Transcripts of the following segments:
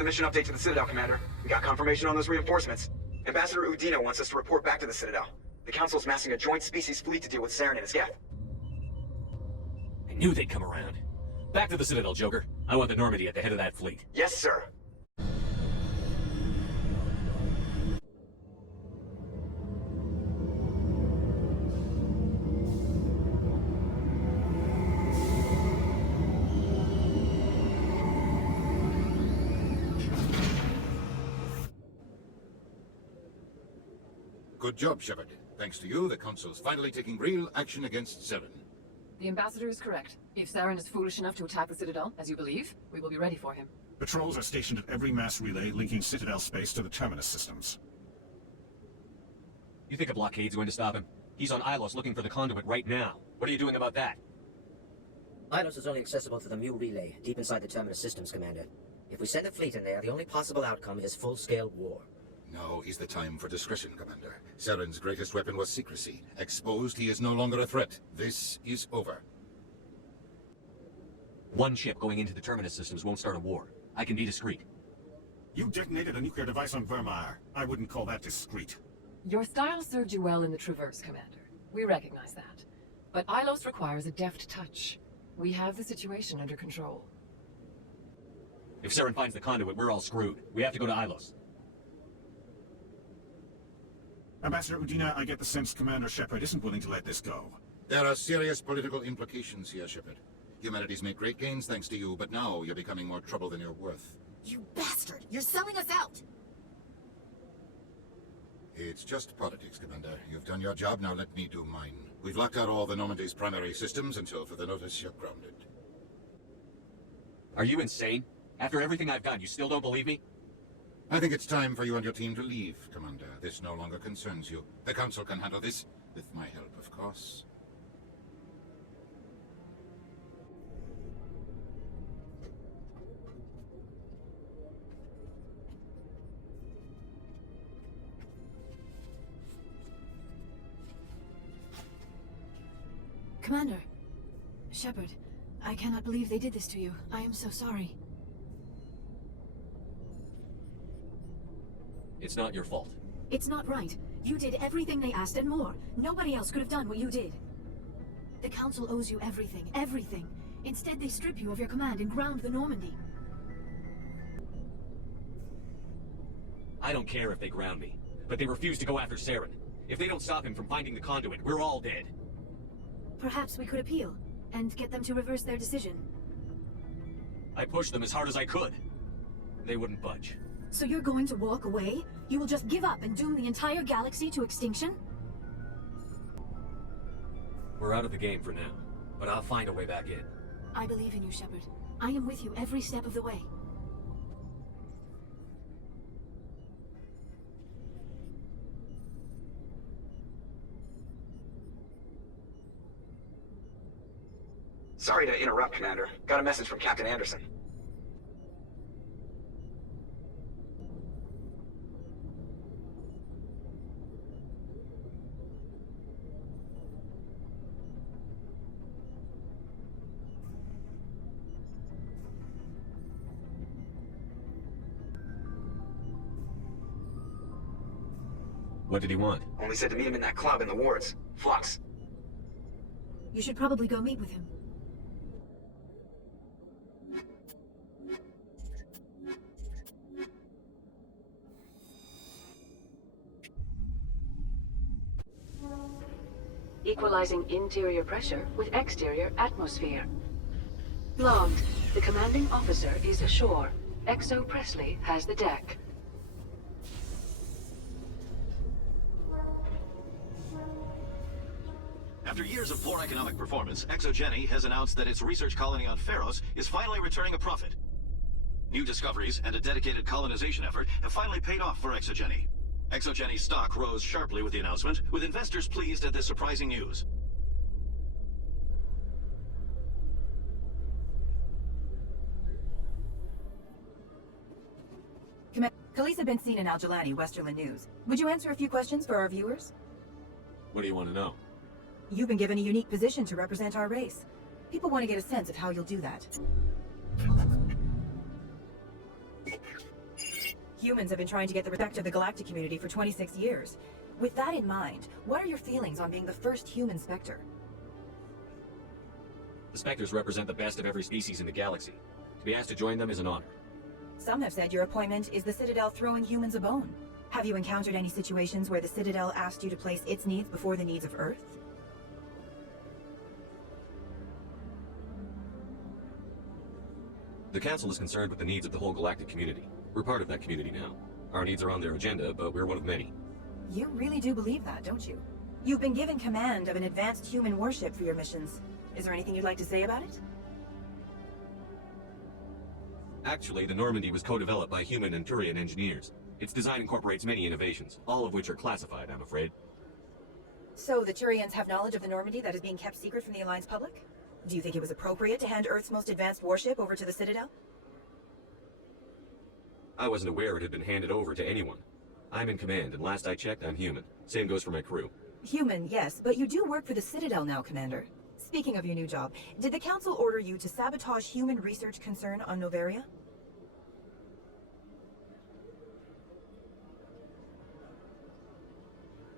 the mission update to the Citadel, Commander. We got confirmation on those reinforcements. Ambassador Udina wants us to report back to the Citadel. The Council's massing a joint species fleet to deal with Saren and his Geth. I knew they'd come around. Back to the Citadel, Joker. I want the Normandy at the head of that fleet. Yes, sir. Good job, Shepard. Thanks to you, the Council's finally taking real action against Saren. The Ambassador is correct. If Saren is foolish enough to attack the Citadel, as you believe, we will be ready for him. Patrols are stationed at every mass relay linking Citadel space to the Terminus systems. You think a blockade's going to stop him? He's on Ilos looking for the Conduit right now. What are you doing about that? Ilos is only accessible to the Mu relay, deep inside the Terminus systems, Commander. If we send a fleet in there, the only possible outcome is full-scale war. Now is the time for discretion, Commander. Saren's greatest weapon was secrecy. Exposed, he is no longer a threat. This is over. One ship going into the Terminus systems won't start a war. I can be discreet. You detonated a nuclear device on Vermire. I wouldn't call that discreet. Your style served you well in the Traverse, Commander. We recognize that. But Ilos requires a deft touch. We have the situation under control. If Saren finds the Conduit, we're all screwed. We have to go to Ilos. Ambassador Udina, I get the sense Commander Shepard isn't willing to let this go. There are serious political implications here, Shepard. Humanity's made great gains thanks to you, but now you're becoming more trouble than you're worth. You bastard! You're selling us out! It's just politics, Commander. You've done your job, now let me do mine. We've locked out all the Normandy's primary systems until further notice you're grounded. Are you insane? After everything I've done, you still don't believe me? I think it's time for you and your team to leave, Commander. This no longer concerns you. The Council can handle this, with my help, of course. Commander. Shepard, I cannot believe they did this to you. I am so sorry. It's not your fault. It's not right. You did everything they asked and more. Nobody else could have done what you did. The Council owes you everything, everything. Instead, they strip you of your command and ground the Normandy. I don't care if they ground me, but they refuse to go after Saren. If they don't stop him from finding the Conduit, we're all dead. Perhaps we could appeal, and get them to reverse their decision. I pushed them as hard as I could. They wouldn't budge. So you're going to walk away? You will just give up and doom the entire galaxy to extinction? We're out of the game for now, but I'll find a way back in. I believe in you, Shepard. I am with you every step of the way. Sorry to interrupt, Commander. Got a message from Captain Anderson. What did he want? Only said to meet him in that club in the wards. Flux. You should probably go meet with him. Equalizing interior pressure with exterior atmosphere. Logged. The commanding officer is ashore. Exo Presley has the deck. After years of poor economic performance, ExoGeni has announced that its research colony on Pharos is finally returning a profit. New discoveries and a dedicated colonization effort have finally paid off for ExoGeni. ExoGeni's stock rose sharply with the announcement, with investors pleased at this surprising news. Khaleesa been seen in Al Jalani, Westerland News. Would you answer a few questions for our viewers? What do you want to know? You've been given a unique position to represent our race. People want to get a sense of how you'll do that. Humans have been trying to get the respect of the galactic community for 26 years. With that in mind, what are your feelings on being the first human Spectre? The Spectres represent the best of every species in the galaxy. To be asked to join them is an honor. Some have said your appointment is the Citadel throwing humans a bone. Have you encountered any situations where the Citadel asked you to place its needs before the needs of Earth? The Council is concerned with the needs of the whole galactic community. We're part of that community now. Our needs are on their agenda, but we're one of many. You really do believe that, don't you? You've been given command of an advanced human warship for your missions. Is there anything you'd like to say about it? Actually, the Normandy was co-developed by human and Turian engineers. Its design incorporates many innovations, all of which are classified, I'm afraid. So the Turians have knowledge of the Normandy that is being kept secret from the Alliance public? Do you think it was appropriate to hand Earth's most advanced warship over to the Citadel? I wasn't aware it had been handed over to anyone. I'm in command, and last I checked, I'm human. Same goes for my crew. Human, yes, but you do work for the Citadel now, Commander. Speaking of your new job, did the Council order you to sabotage human research concern on Noveria?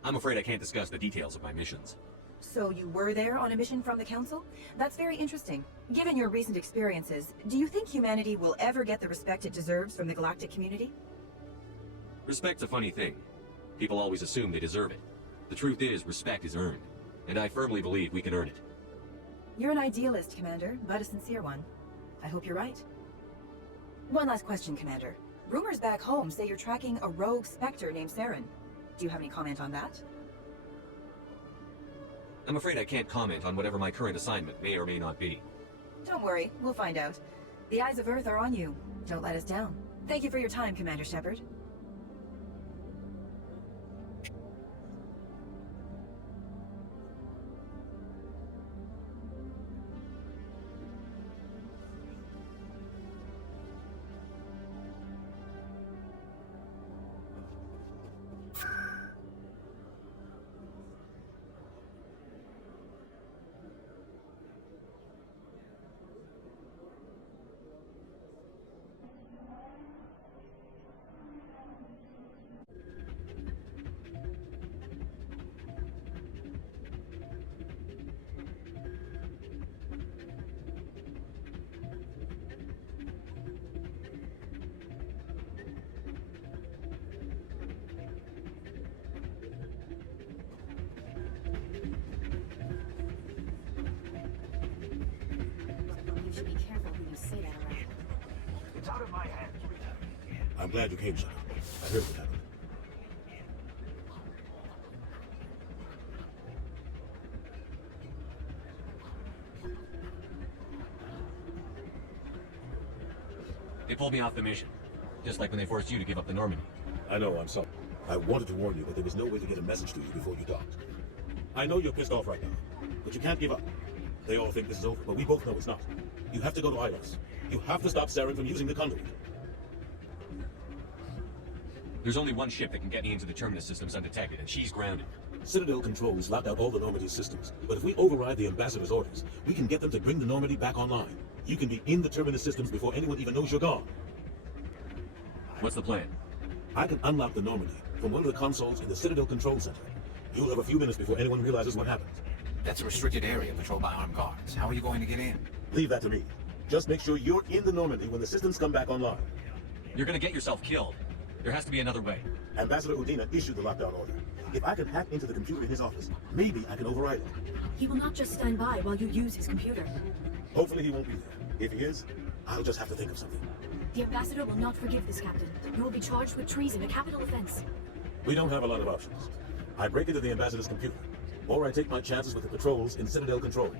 I'm afraid I can't discuss the details of my missions. So you were there on a mission from the Council? That's very interesting. Given your recent experiences, do you think humanity will ever get the respect it deserves from the galactic community? Respect's a funny thing. People always assume they deserve it. The truth is, respect is earned. And I firmly believe we can earn it. You're an idealist, Commander, but a sincere one. I hope you're right. One last question, Commander. Rumors back home say you're tracking a rogue Spectre named Saren. Do you have any comment on that? I'm afraid I can't comment on whatever my current assignment may or may not be. Don't worry, we'll find out. The eyes of Earth are on you. Don't let us down. Thank you for your time, Commander Shepard. You should be careful when you say that around. It's out of my hands, Rita. I'm glad you came, son. I heard what happened. They pulled me off the mission. Just like when they forced you to give up the Normandy. I know, I'm sorry. I wanted to warn you, but there was no way to get a message to you before you docked. I know you're pissed off right now, but you can't give up. They all think this is over, but we both know it's not. You have to go to Ilos. You have to stop Saren from using the Conduit. There's only one ship that can get me into the Terminus systems undetected, and she's grounded. Citadel controls locked out all the Normandy's systems, but if we override the Ambassador's orders, we can get them to bring the Normandy back online. You can be in the Terminus systems before anyone even knows you're gone. What's the plan? I can unlock the Normandy from one of the consoles in the Citadel Control Center. You'll have a few minutes before anyone realizes what happened. That's a restricted area patrolled by armed guards. How are you going to get in? Leave that to me. Just make sure you're in the Normandy when the systems come back online. You're gonna get yourself killed. There has to be another way. Ambassador Udina issued the lockdown order. If I can hack into the computer in his office, maybe I can override it. He will not just stand by while you use his computer. Hopefully he won't be there. If he is, I'll just have to think of something. The Ambassador will not forgive this, Captain. You will be charged with treason, a capital offense. We don't have a lot of options. I break into the Ambassador's computer, or I take my chances with the patrols in Citadel Control.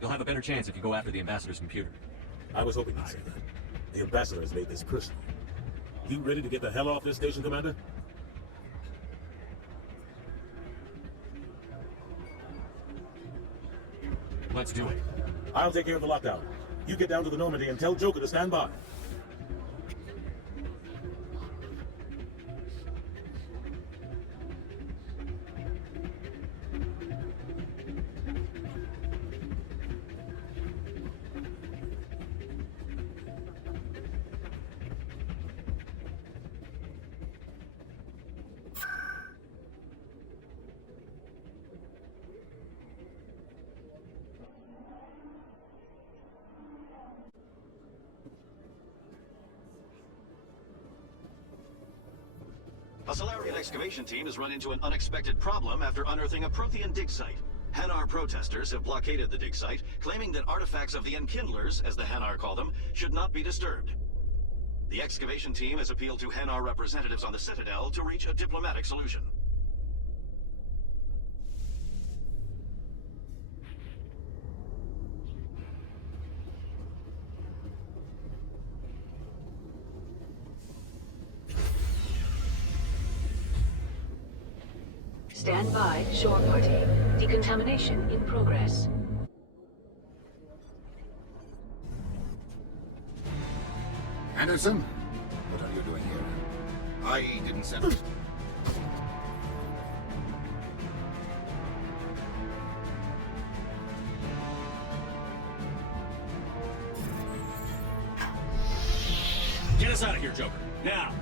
You'll have a better chance if you go after the Ambassador's computer. I was hoping you'd say that. The Ambassador has made this personal. You ready to get the hell off this station, Commander? Let's do it. I'll take care of the lockdown. You get down to the Normandy and tell Joker to stand by. A Solarian excavation team has run into an unexpected problem after unearthing a Prothean dig site. Hanar protesters have blockaded the dig site, claiming that artifacts of the Enkindlers, as the Hanar call them, should not be disturbed. The excavation team has appealed to Hanar representatives on the Citadel to reach a diplomatic solution. Stand by, shore party. Decontamination in progress. Anderson? What are you doing here? I didn't send it. Get us out of here, Joker. Now!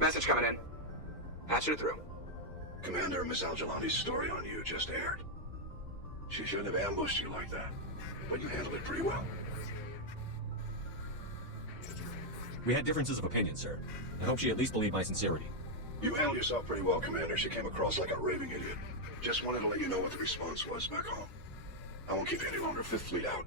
Message coming in. Patching it through. Commander, Miss Al-Jalani's story on you just aired. She shouldn't have ambushed you like that, but you handled it pretty well. We had differences of opinion, sir. I hope she at least believed my sincerity. You handled yourself pretty well, Commander. She came across like a raving idiot. Just wanted to let you know what the response was back home. I won't keep you any longer. Fifth Fleet out.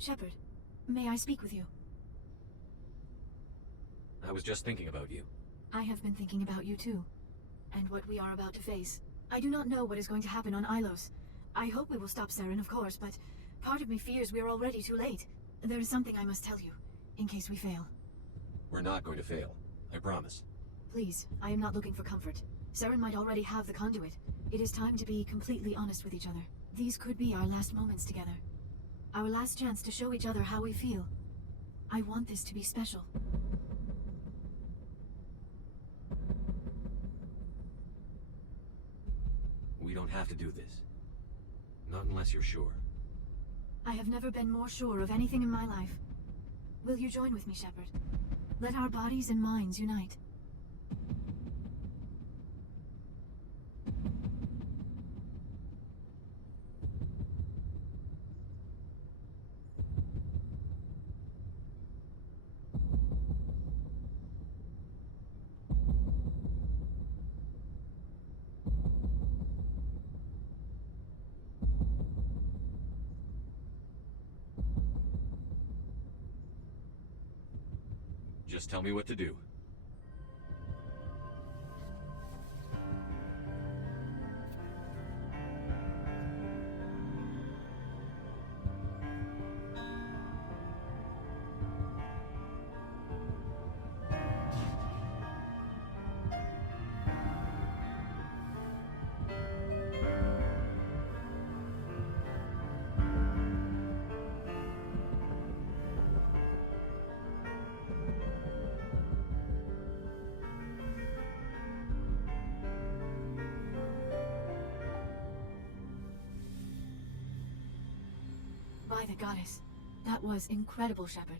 Shepard, may I speak with you? I was just thinking about you. I have been thinking about you too, and what we are about to face. I do not know what is going to happen on Ilos. I hope we will stop Saren, of course, but part of me fears we are already too late. There is something I must tell you, in case we fail. We're not going to fail. I promise. Please, I am not looking for comfort. Saren might already have the Conduit. It is time to be completely honest with each other. These could be our last moments together. Our last chance to show each other how we feel. I want this to be special. We don't have to do this. Not unless you're sure. I have never been more sure of anything in my life. Will you join with me, Shepard? Let our bodies and minds unite. Just tell me what to do. By the goddess. That was incredible, Shepard.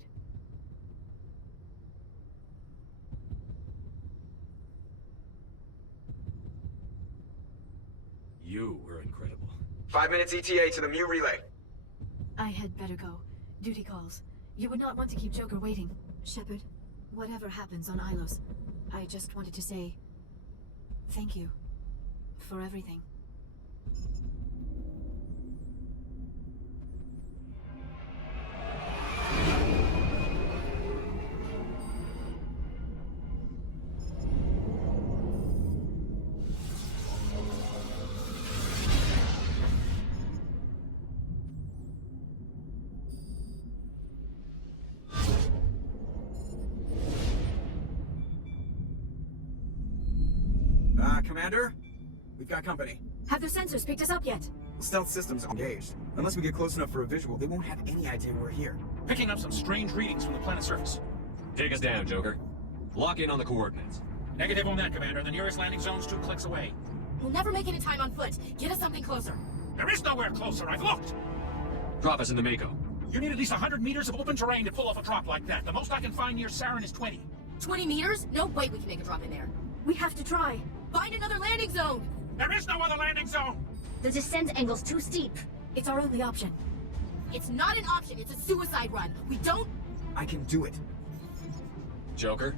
You were incredible. 5 minutes ETA to the Mu relay. I had better go. Duty calls. You would not want to keep Joker waiting. Shepard, whatever happens on Ilos, I just wanted to say thank you for everything. Commander, we've got company. Have their sensors picked us up yet? Stealth systems are engaged. Unless we get close enough for a visual, they won't have any idea we're here. Picking up some strange readings from the planet's surface. Take us down, Joker. Lock in on the coordinates. Negative on that, Commander. The nearest landing zone's 2 clicks away. We'll never make it in time on foot. Get us something closer. There is nowhere closer. I've looked. Drop us in the Mako. You need at least 100 meters of open terrain to pull off a drop like that. The most I can find near Saren is 20. 20 meters? No way we can make a drop in there. We have to try. Find another landing zone! There is no other landing zone! The descent angle's too steep. It's our only option. It's not an option, it's a suicide run. We don't... I can do it. Joker,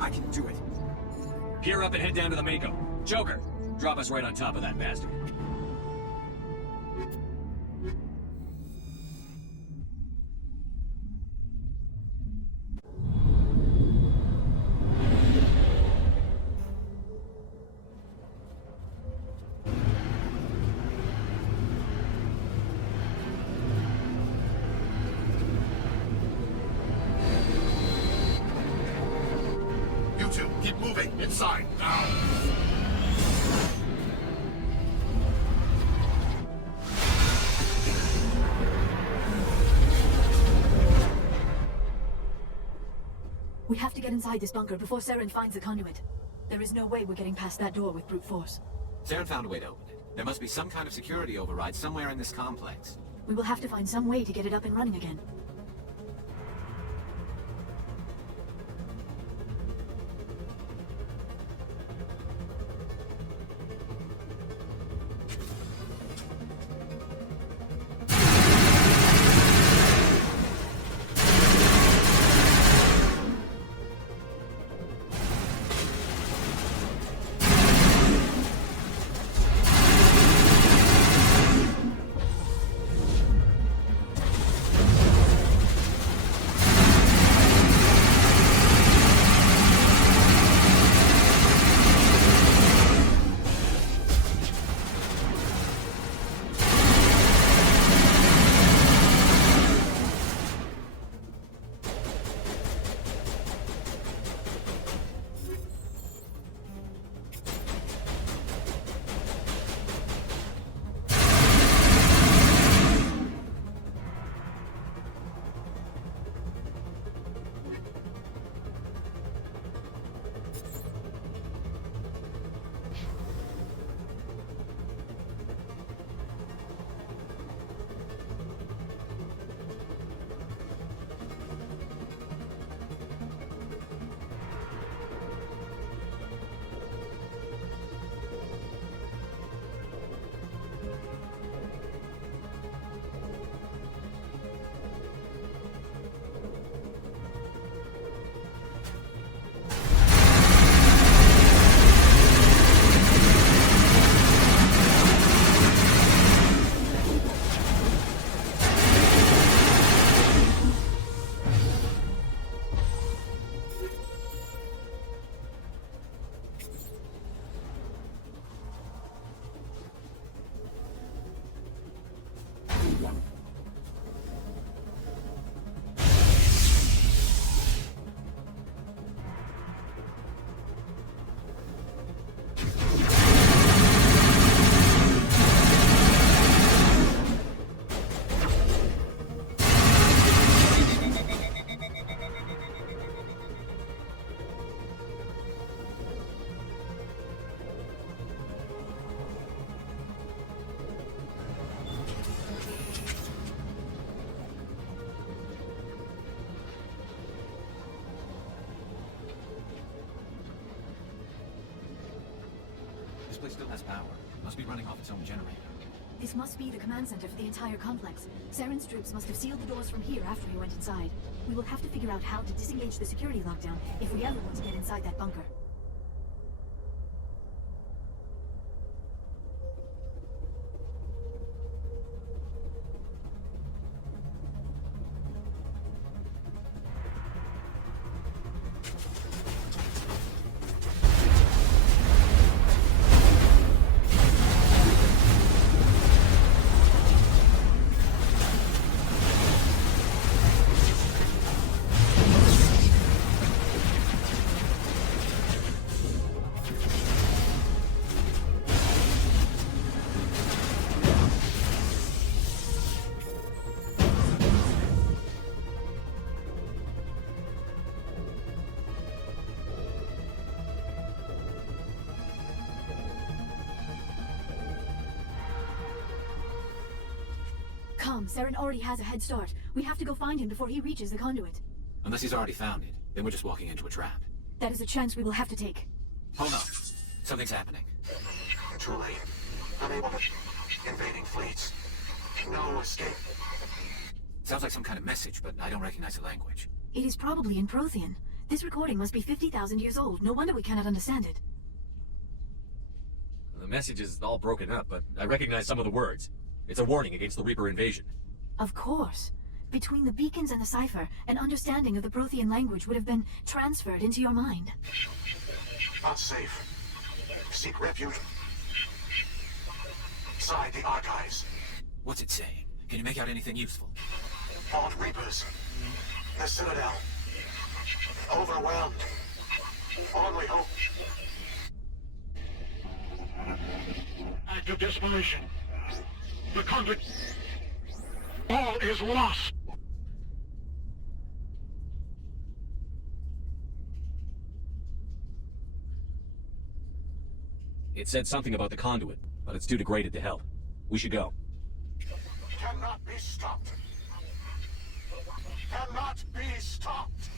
I can do it. gear up and head down to the Mako. Joker, drop us right on top of that bastard. You two, keep moving. Inside, now. We have to get inside this bunker before Saren finds the conduit. There is no way we're getting past that door with brute force. Saren found a way to open it. There must be some kind of security override somewhere in this complex. We will have to find some way to get it up and running again. This place still has power. It must be running off its own generator. This must be the command center for the entire complex. Saren's troops must have sealed the doors from here after we went inside. We will have to figure out how to disengage the security lockdown if we ever want to get inside that bunker. Calm, Saren already has a head start. We have to go find him before he reaches the conduit. Unless he's already found it, then we're just walking into a trap. That is a chance we will have to take. Hold on. Something's happening. Too late. Unable to... Invading fleets. No escape. Sounds like some kind of message, but I don't recognize the language. It is probably in Prothean. This recording must be 50,000 years old. No wonder we cannot understand it. The message is all broken up, but I recognize some of the words. It's a warning against the Reaper invasion. Of course. Between the beacons and the cipher, an understanding of the Prothean language would have been transferred into your mind. Unsafe. Seek refuge. Inside the archives. What's it saying? Can you make out anything useful? Vault Reapers. The Citadel. Overwhelmed. Only hope. Act of desperation. The Conduit. All is lost. It said something about the conduit, but it's too degraded to help. We should go. Cannot be stopped. Cannot be stopped.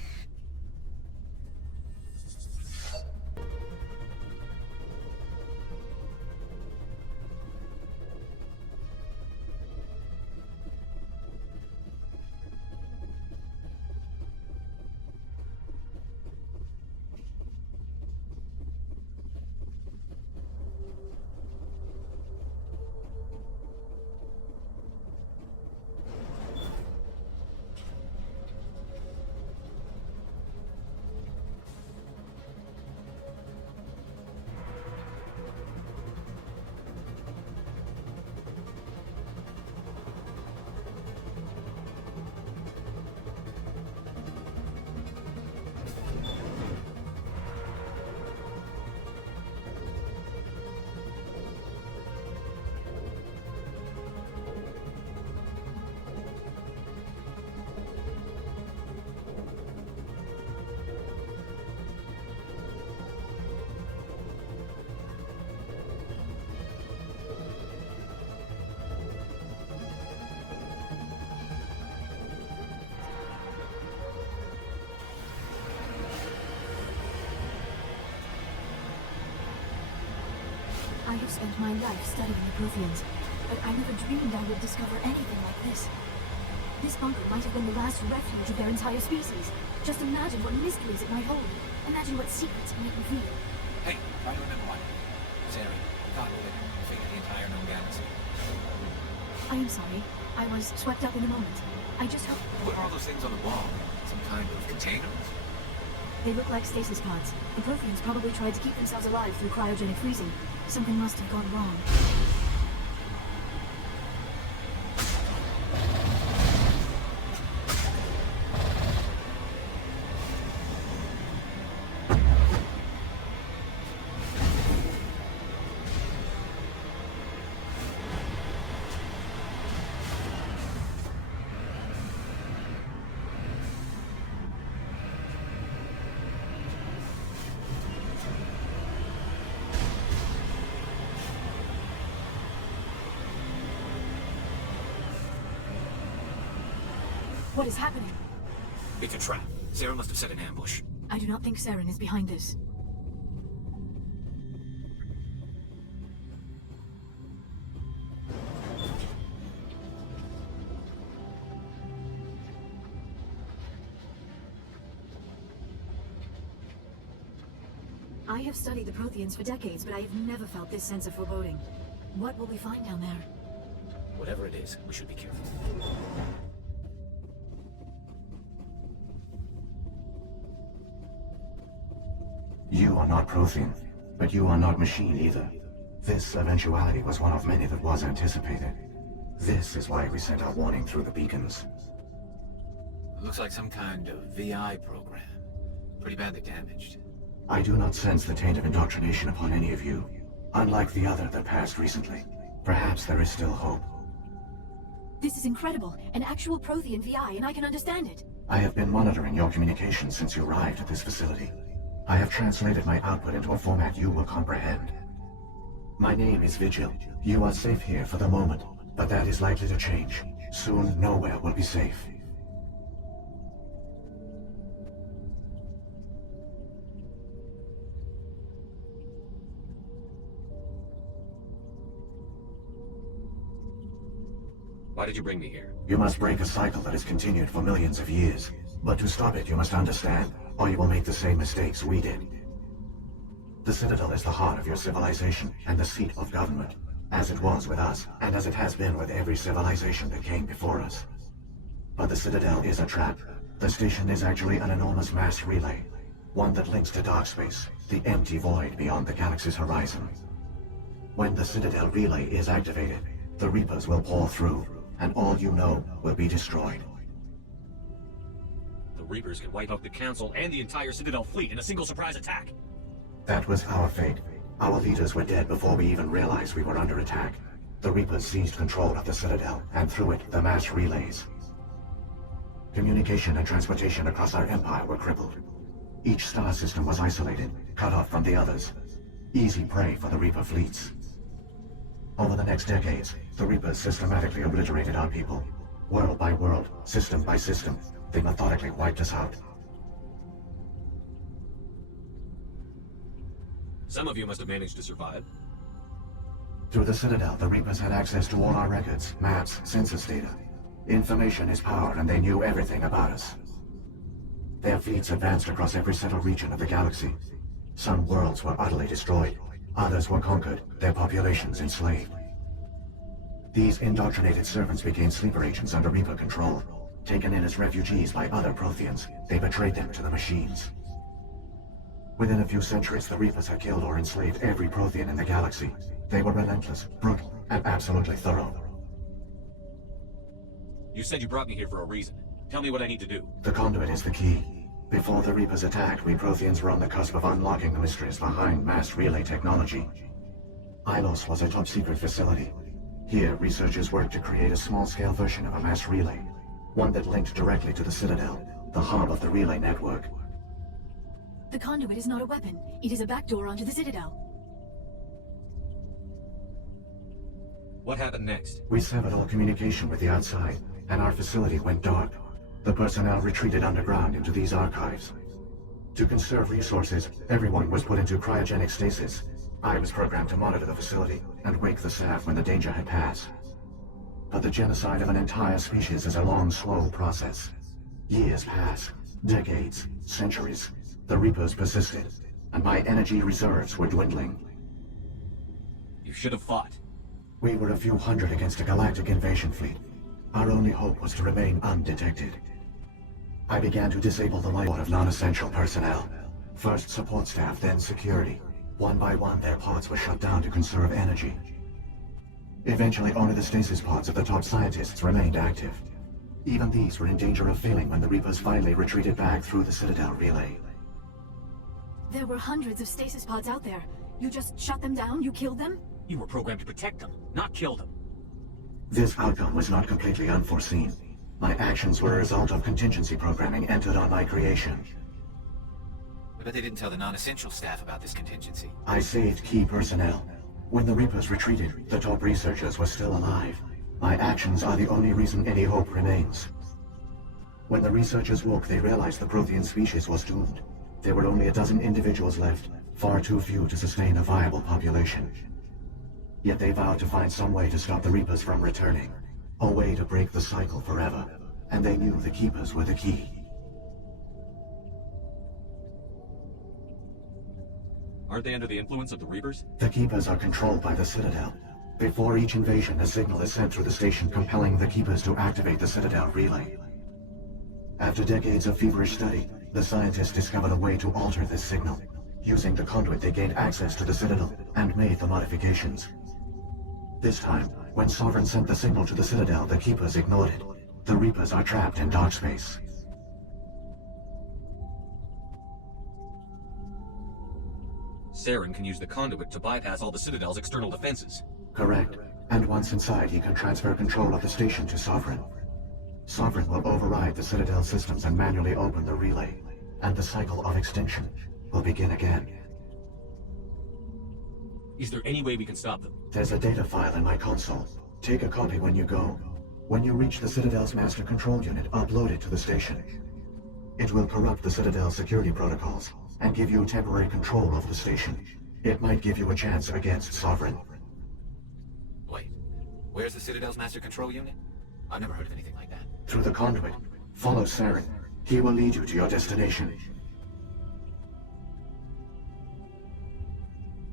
I have spent my life studying the Protheans, but I never dreamed I would discover anything like this. This bunker might have been the last refuge of their entire species. Just imagine what mysteries it might hold. Imagine what secrets it might reveal. Hey, try to remember one. Saren, the conduit, fate of the entire known galaxy. I am sorry. I was swept up in a moment. I just hope... What are all those things on the wall? Some kind of containers? They look like stasis pods. The Protheans probably tried to keep themselves alive through cryogenic freezing. Something must have gone wrong. What is happening? It's a trap. Saren must have set an ambush. I do not think Saren is behind this. I have studied the Protheans for decades, but I have never felt this sense of foreboding. What will we find down there? Whatever it is, we should be careful. You are not Prothean, but you are not machine either. This eventuality was one of many that was anticipated. This is why we sent our warning through the beacons. Looks like some kind of VI program. Pretty badly damaged. I do not sense the taint of indoctrination upon any of you, unlike the other that passed recently. Perhaps there is still hope. This is incredible. An actual Prothean VI, and I can understand it. I have been monitoring your communications since you arrived at this facility. I have translated my output into a format you will comprehend. My name is Vigil. You are safe here for the moment, but that is likely to change. Soon, nowhere will be safe. Why did you bring me here? You must break a cycle that has continued for millions of years. But to stop it, you must understand, or you will make the same mistakes we did. The Citadel is the heart of your civilization and the seat of government, as it was with us, and as it has been with every civilization that came before us. But the Citadel is a trap. The station is actually an enormous mass relay, one that links to dark space, the empty void beyond the galaxy's horizon. When the Citadel relay is activated, the Reapers will pour through, and all you know will be destroyed. The Reapers can wipe out the Council and the entire Citadel fleet in a single surprise attack. That was our fate. Our leaders were dead before we even realized we were under attack. The Reapers seized control of the Citadel, and through it, the mass relays. Communication and transportation across our empire were crippled. Each star system was isolated, cut off from the others. Easy prey for the Reaper fleets. Over the next decades, the Reapers systematically obliterated our people. World by world, system by system, they methodically wiped us out. Some of you must have managed to survive. Through the Citadel, the Reapers had access to all our records, maps, census data. Information is power, and they knew everything about us. Their fleets advanced across every settled region of the galaxy. Some worlds were utterly destroyed. Others were conquered, their populations enslaved. These indoctrinated servants became sleeper agents under Reaper control. Taken in as refugees by other Protheans, they betrayed them to the machines. Within a few centuries, the Reapers had killed or enslaved every Prothean in the galaxy. They were relentless, brutal, and absolutely thorough. You said you brought me here for a reason. Tell me what I need to do. The Conduit is the key. Before the Reapers attacked, we Protheans were on the cusp of unlocking the mysteries behind mass relay technology. Ilos was a top-secret facility. Here, researchers worked to create a small-scale version of a mass relay, one that linked directly to the Citadel, the hub of the relay network. The Conduit is not a weapon. It is a backdoor onto the Citadel. What happened next? We severed all communication with the outside, and our facility went dark. The personnel retreated underground into these archives. To conserve resources, everyone was put into cryogenic stasis. I was programmed to monitor the facility and wake the staff when the danger had passed. But the genocide of an entire species is a long, slow process. Years passed, decades, centuries. The Reapers persisted, and my energy reserves were dwindling. You should have fought. We were a few hundred against a galactic invasion fleet. Our only hope was to remain undetected. I began to disable the life of non-essential personnel. First support staff, then security. One by one, their pods were shut down to conserve energy. Eventually, only the stasis pods of the top scientists remained active. Even these were in danger of failing when the Reapers finally retreated back through the Citadel relay. There were hundreds of stasis pods out there. You just shut them down? You killed them? You were programmed to protect them, not kill them. This outcome was not completely unforeseen. My actions were a result of contingency programming entered on my creation. But they didn't tell the non-essential staff about this contingency. I saved key personnel. When the Reapers retreated, the top researchers were still alive. My actions are the only reason any hope remains. When the researchers woke, they realized the Prothean species was doomed. There were only a dozen individuals left, far too few to sustain a viable population. Yet they vowed to find some way to stop the Reapers from returning. A way to break the cycle forever. And they knew the Keepers were the key. Aren't they under the influence of the Reapers? The Keepers are controlled by the Citadel. Before each invasion, a signal is sent through the station compelling the Keepers to activate the Citadel relay. After decades of feverish study, the scientists discovered a way to alter this signal. Using the Conduit, they gained access to the Citadel and made the modifications. This time, when Sovereign sent the signal to the Citadel, the Keepers ignored it. The Reapers are trapped in dark space. Saren can use the Conduit to bypass all the Citadel's external defenses. Correct. And once inside, he can transfer control of the station to Sovereign. Sovereign will override the Citadel systems and manually open the relay. And the cycle of extinction will begin again. Is there any way we can stop them? There's a data file in my console. Take a copy when you go. When you reach the Citadel's master control unit, upload it to the station. It will corrupt the Citadel's security protocols and give you temporary control of the station. It might give you a chance against Sovereign. Wait, where's the Citadel's master control unit? I've never heard of anything like that. Through the Conduit, follow Saren. He will lead you to your destination.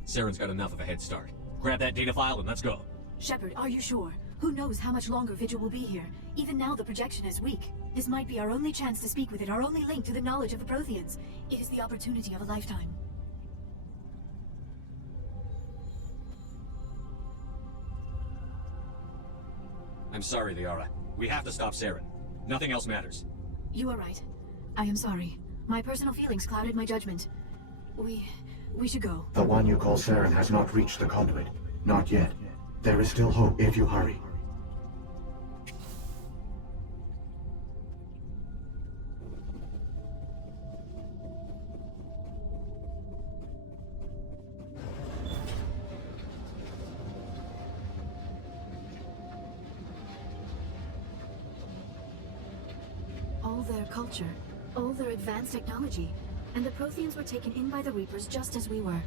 Saren's got enough of a head start. Grab that data file and let's go. Shepard, are you sure? Who knows how much longer Vigil will be here? Even now the projection is weak. This might be our only chance to speak with it, our only link to the knowledge of the Protheans. It is the opportunity of a lifetime. I'm sorry, Liara. We have to stop Saren. Nothing else matters. You are right. I am sorry. My personal feelings clouded my judgment. We should go. The one you call Saren has not reached the Conduit. Not yet. There is still hope if you hurry. All their culture, all their advanced technology, and the Protheans were taken in by the Reapers just as we were.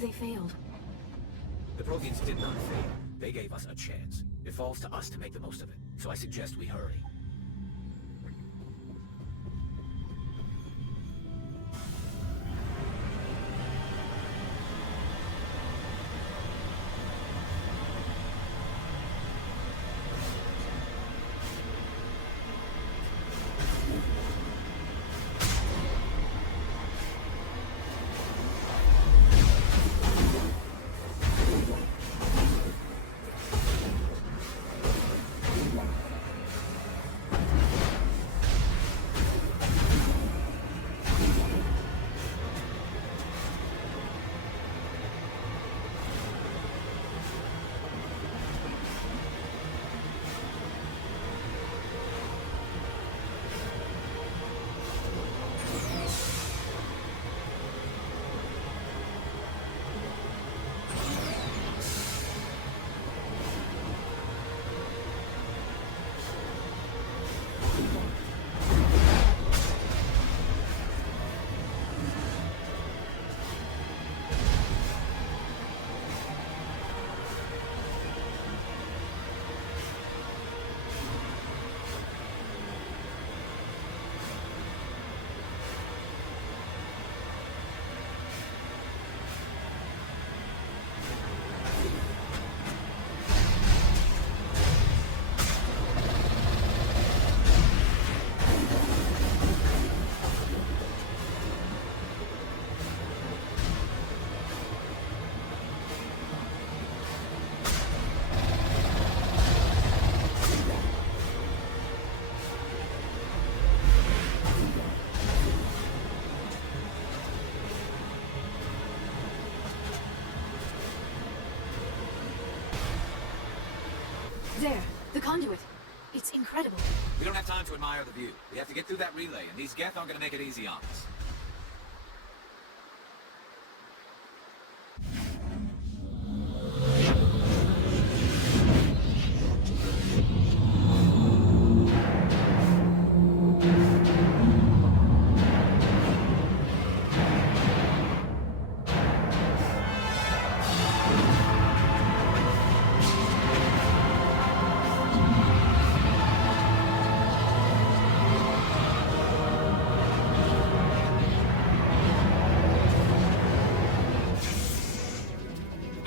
They failed. The Protheans did not fail. They gave us a chance. It falls to us to make the most of it. So I suggest we hurry. There, the Conduit. It's incredible. We don't have time to admire the view. We have to get through that relay, and these Geth aren't gonna make it easy on us.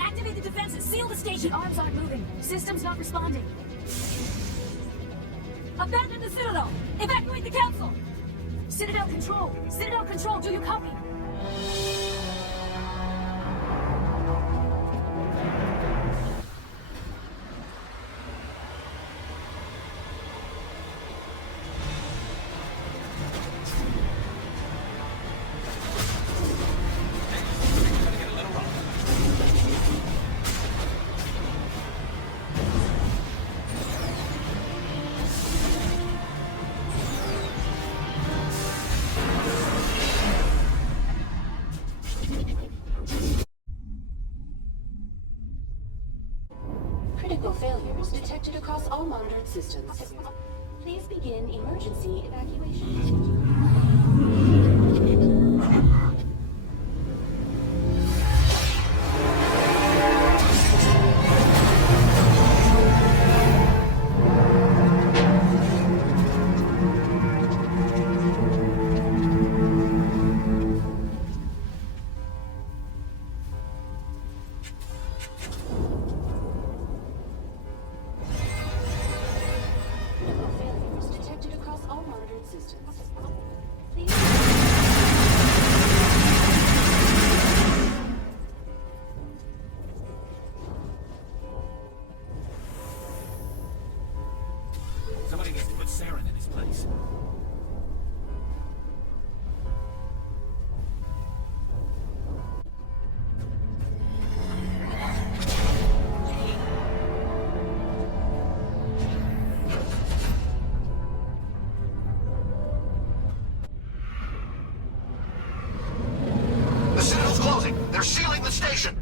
Activate the defenses! Seal the station! The arms aren't moving. System's not responding. Abandon the Citadel! Evacuate the Council! Citadel Control! Citadel Control, do you copy? Typical failures detected across all monitored systems. Please begin emergency evacuation. Somebody needs to put Saren in his place. The Citadel's closing. They're sealing the station.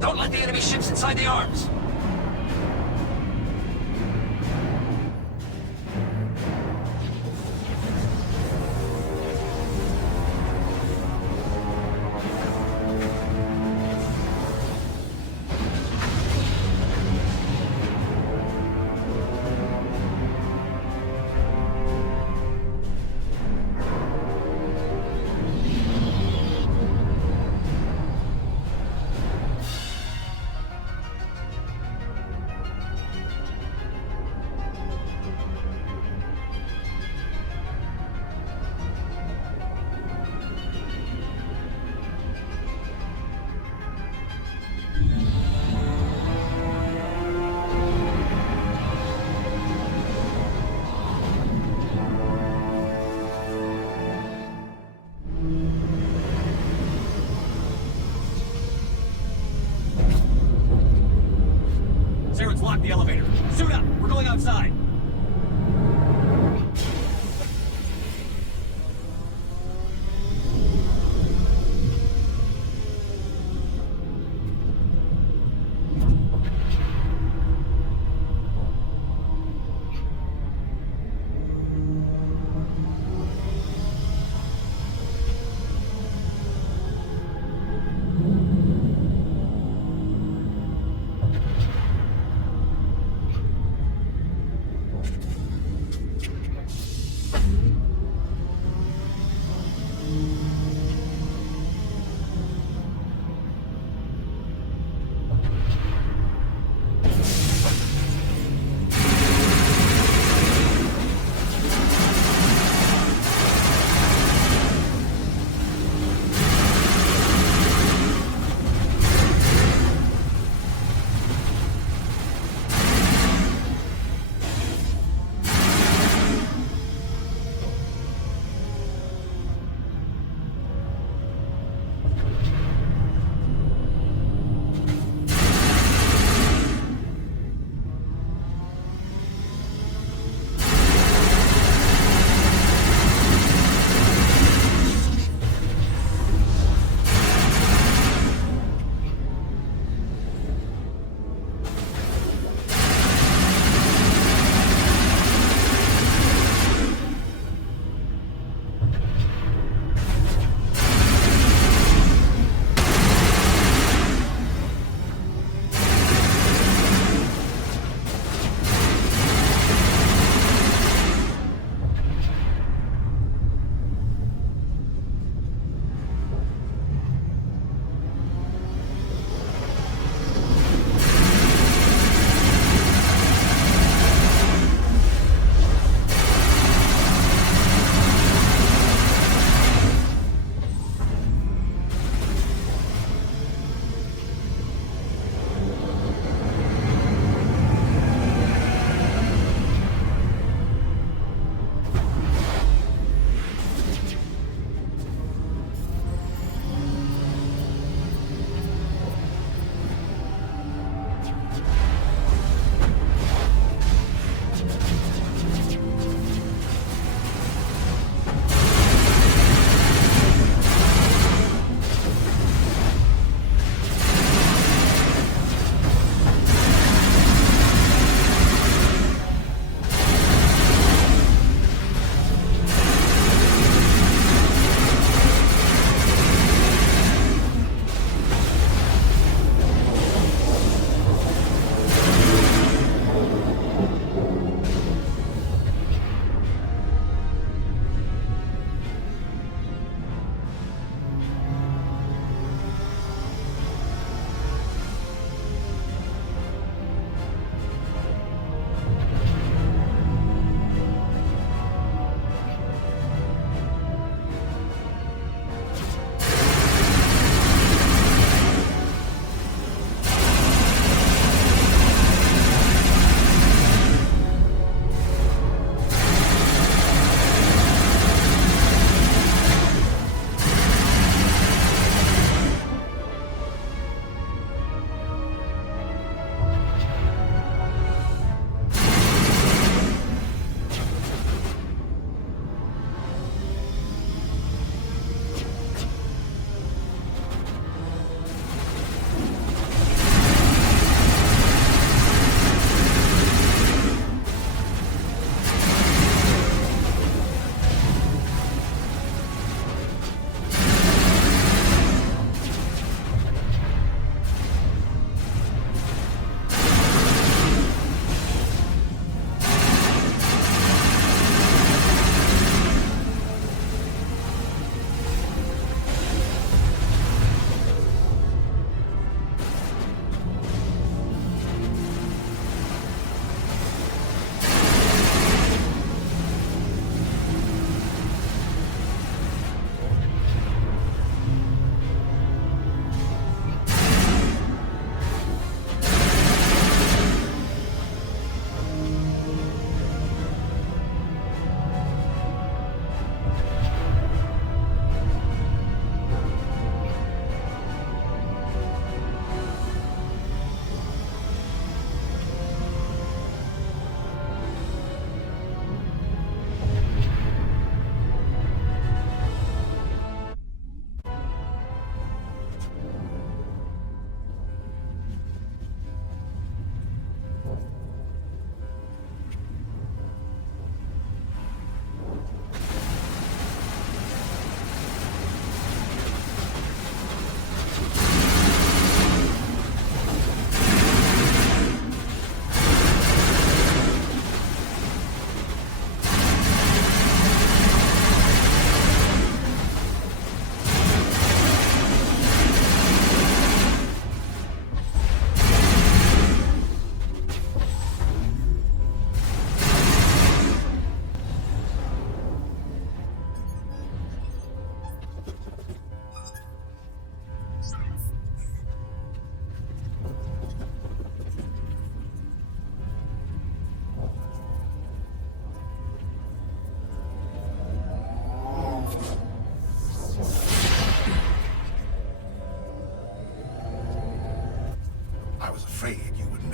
Don't let the enemy ships inside the arms! Saren's locked the elevator. Suit up! We're going outside!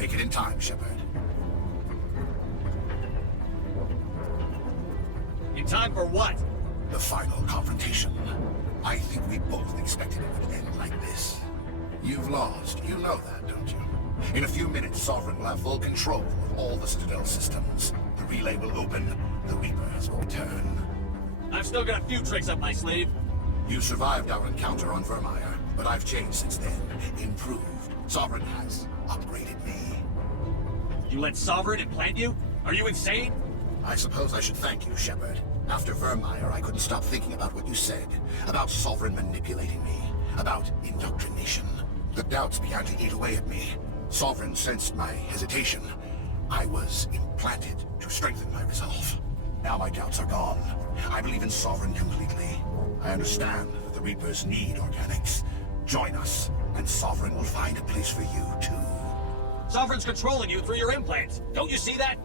Make it in time, Shepard. In time for what? The final confrontation. I think we both expected it would end like this. You've lost. You know that, don't you? In a few minutes, Sovereign will have full control of all the Citadel systems. The relay will open. The Reapers will return. I've still got a few tricks up my sleeve. You survived our encounter on Vermeer, but I've changed since then. Improved. Sovereign has upgraded me. You let Sovereign implant you? Are you insane? I suppose I should thank you, Shepard. After Vermeer, I couldn't stop thinking about what you said. About Sovereign manipulating me. About indoctrination. The doubts began to eat away at me. Sovereign sensed my hesitation. I was implanted to strengthen my resolve. Now my doubts are gone. I believe in Sovereign completely. I understand that the Reapers need organics. Join us, and Sovereign will find a place for you, too. Sovereign's controlling you through your implants. Don't you see that?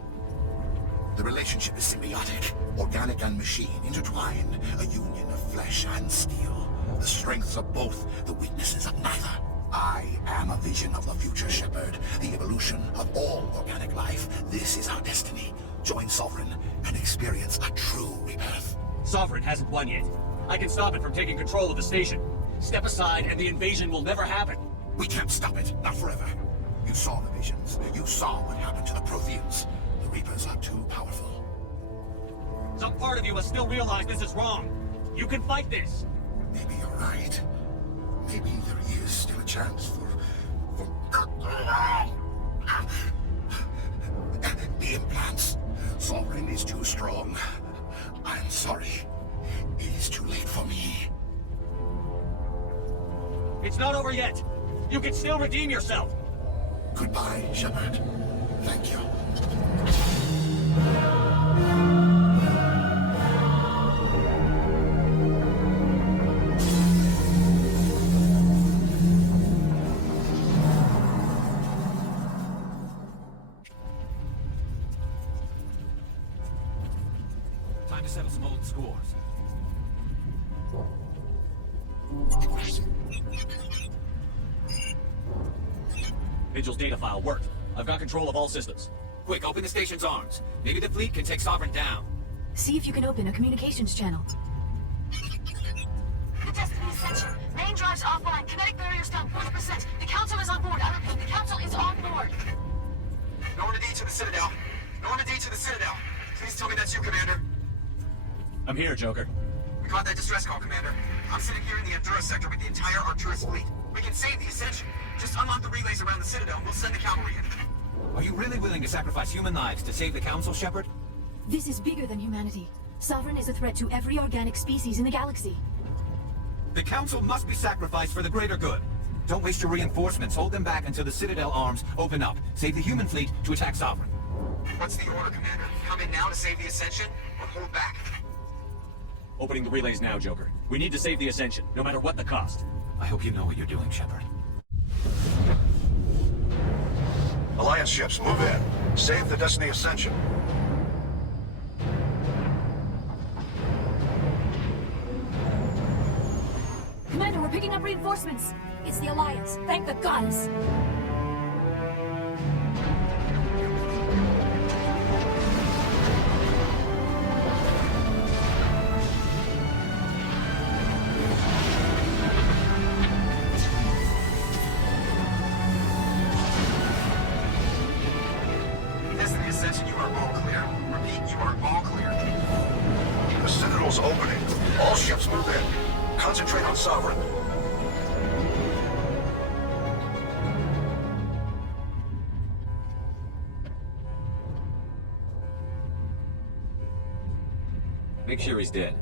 The relationship is symbiotic. Organic and machine intertwined. A union of flesh and steel. The strengths of both, the weaknesses of neither. I am a vision of the future, Shepard. The evolution of all organic life. This is our destiny. Join Sovereign and experience a true rebirth. Sovereign hasn't won yet. I can stop it from taking control of the station. Step aside and the invasion will never happen. We can't stop it. Not forever. You saw the visions. You saw what happened to the Protheans. The Reapers are too powerful. Some part of you must still realize this is wrong. You can fight this. Maybe you're right. Maybe there is still a chance for the implants. Sovereign is too strong. I'm sorry. It is too late for me. It's not over yet. You can still redeem yourself. Goodbye, Shepard. Thank you. Time to settle some old scores. Vigil's data file worked. I've got control of all systems. Quick, open the station's arms. Maybe the fleet can take Sovereign down. See if you can open a communications channel. The Destiny Ascension. Main drives offline. Kinetic barriers down 40%. The Council is on board. I repeat, the Council is on board. Normandy to the Citadel. Normandy to the Citadel. Please tell me that's you, Commander. I'm here, Joker. We got that distress call, Commander. I'm sitting here in the Endura sector with the entire Arcturus fleet. We can save the Ascension. Just unlock the relays around the Citadel and we'll send the cavalry in. Are you really willing to sacrifice human lives to save the Council, Shepard? This is bigger than humanity. Sovereign is a threat to every organic species in the galaxy. The Council must be sacrificed for the greater good. Don't waste your reinforcements. Hold them back until the Citadel arms open up. Save the human fleet to attack Sovereign. What's the order, Commander? Come in now to save the Ascension, or hold back? Opening the relays now, Joker. We need to save the Ascension, no matter what the cost. I hope you know what you're doing, Shepard. Alliance ships, move in. Save the Destiny Ascension. Commander, we're picking up reinforcements. It's the Alliance. Thank the goddess. Destiny Ascension, you are all clear. Repeat, you are all clear. The Citadel's opening. All ships move in. Concentrate on Sovereign. Make sure he's dead.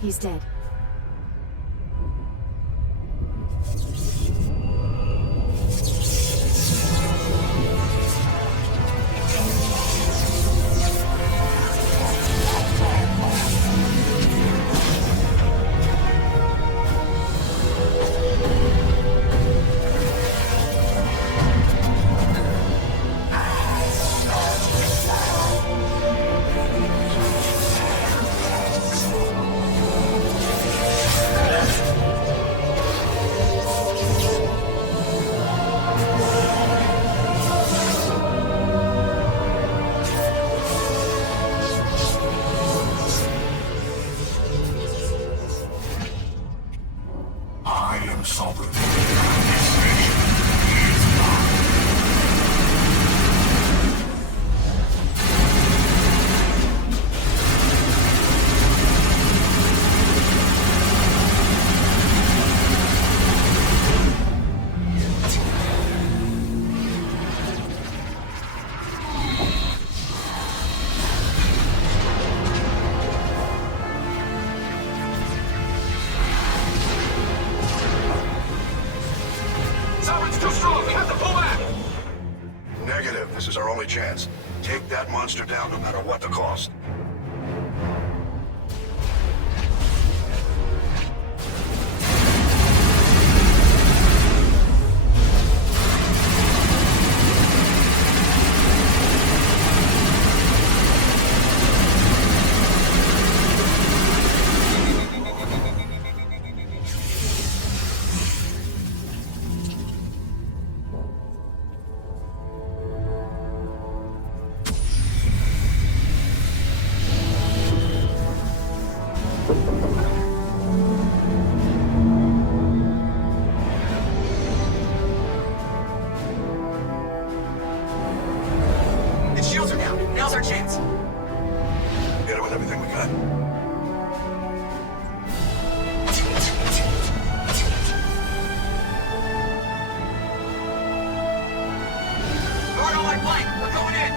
He's dead. chance. Take that monster down no matter what the cost. Its shields are down. Now's our chance. Hit it with everything we got. Guard on my flank. We're going in.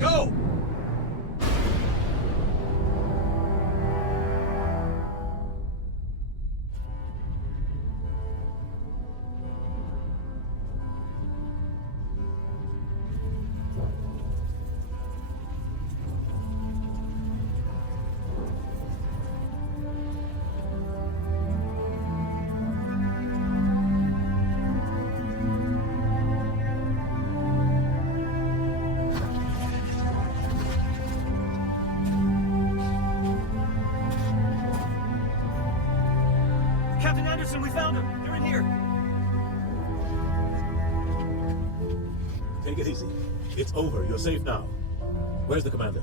Go! Captain Anderson, we found them. They're in here. Take it easy. It's over. You're safe now. Where's the commander?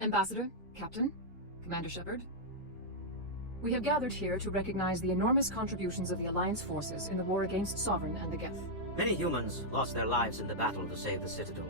Ambassador, Captain, Commander Shepard. We have gathered here to recognize the enormous contributions of the Alliance forces in the war against Sovereign and the Geth. Many humans lost their lives in the battle to save the Citadel.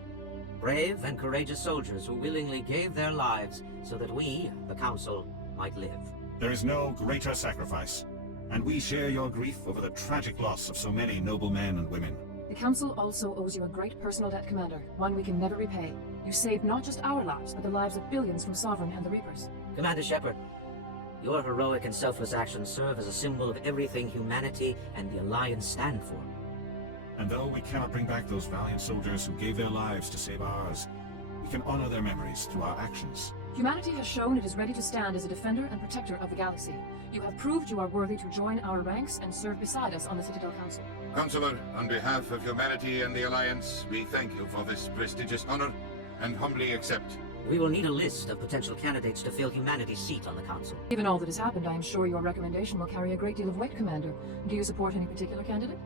Brave and courageous soldiers who willingly gave their lives so that we, the Council, might live. There is no greater sacrifice, and we share your grief over the tragic loss of so many noble men and women. The Council also owes you a great personal debt, Commander, one we can never repay. You saved not just our lives, but the lives of billions from Sovereign and the Reapers. Commander Shepard, your heroic and selfless actions serve as a symbol of everything humanity and the Alliance stand for. And though we cannot bring back those valiant soldiers who gave their lives to save ours, we can honor their memories through our actions. Humanity has shown it is ready to stand as a defender and protector of the galaxy. You have proved you are worthy to join our ranks and serve beside us on the Citadel Council. Counselor, on behalf of humanity and the Alliance, we thank you for this prestigious honor and humbly accept. We will need a list of potential candidates to fill humanity's seat on the Council. Given all that has happened, I am sure your recommendation will carry a great deal of weight, Commander. Do you support any particular candidate?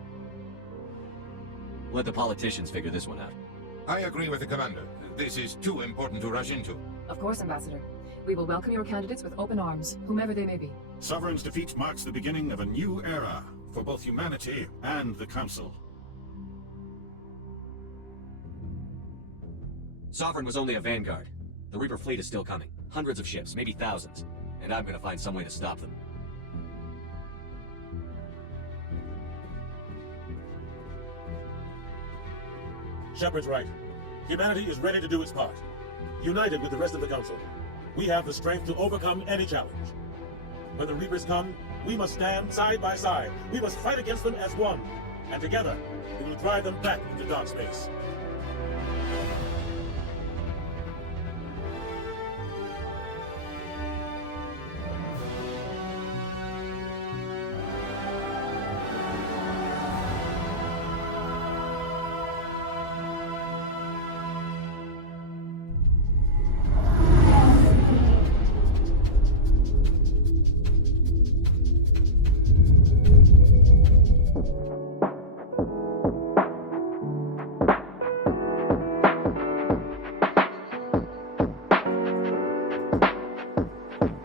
Let the politicians figure this one out. I agree with the Commander. This is too important to rush into. Of course, Ambassador. We will welcome your candidates with open arms, whomever they may be. Sovereign's defeat marks the beginning of a new era for both humanity and the Council. Sovereign was only a vanguard. The Reaper fleet is still coming. Hundreds of ships, maybe thousands. And I'm gonna find some way to stop them. Shepard's right. Humanity is ready to do its part. United with the rest of the Council, we have the strength to overcome any challenge. When the Reapers come, we must stand side by side. We must fight against them as one. And together, we will drive them back into dark space.